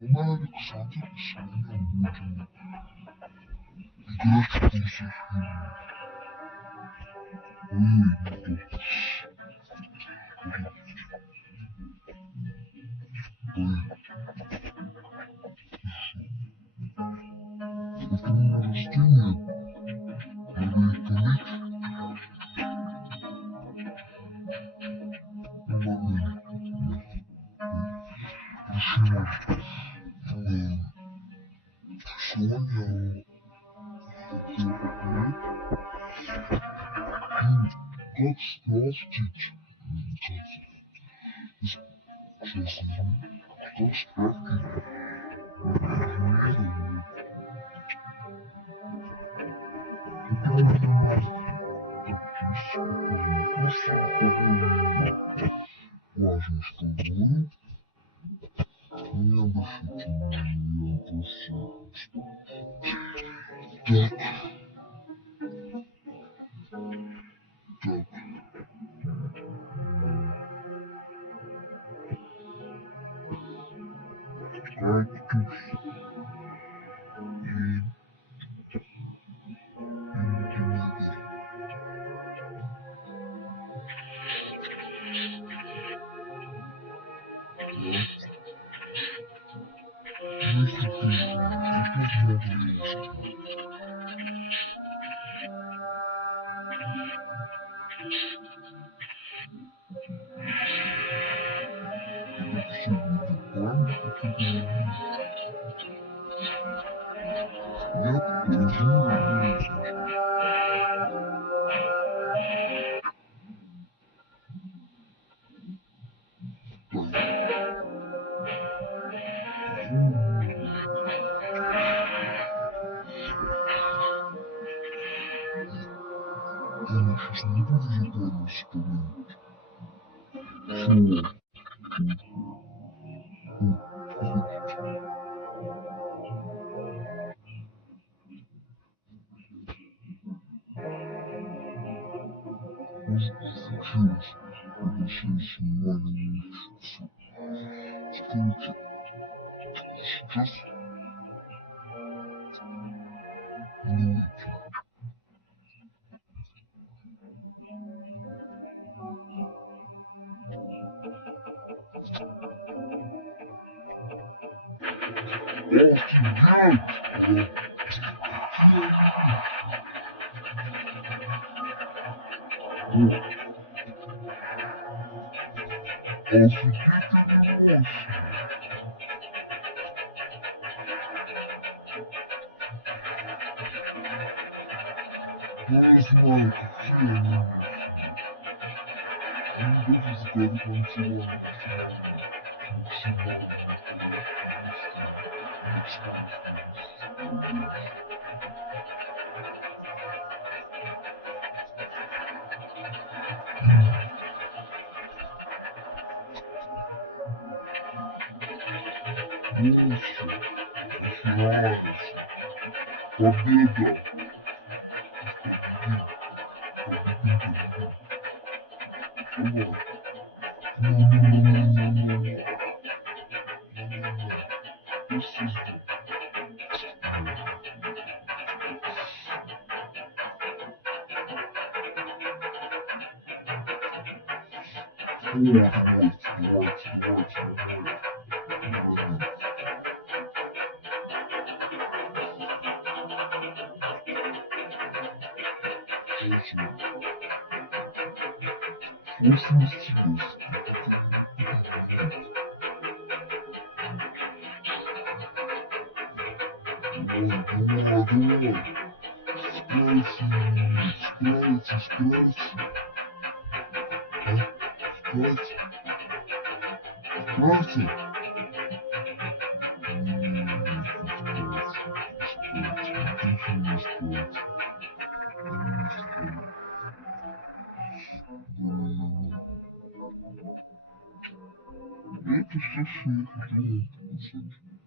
Uma Alexandra сегодня будем играть в консоли. Ой, это у меня растение, или полить, ладно, решено. Сегодня как скрафтить, сейчас как скрафтить железо, важно, что говорю, не обращайте внимания, я просто так, так, кактус и индивид. Если ты знаешь, что тут много есть. Это все будет правильно, как ты говоришь. Я тоже я сейчас не буду разговаривать с тобой. Все, что случилось? Обращайся внимание на часы. Скажите, сейчас давайте. Офигеть! Офигеть! Я не знаю, какие они. Они даже сгорят на диване. Всегда. Лучше. Нравится. Победа. Давай. Ну-ну-ну-ну-ну-ну. Спасибо. О, давайте. Слушаюсь тебя. Давай. Справься. А? Справься. Справься. Это все, что я хотел вам показать.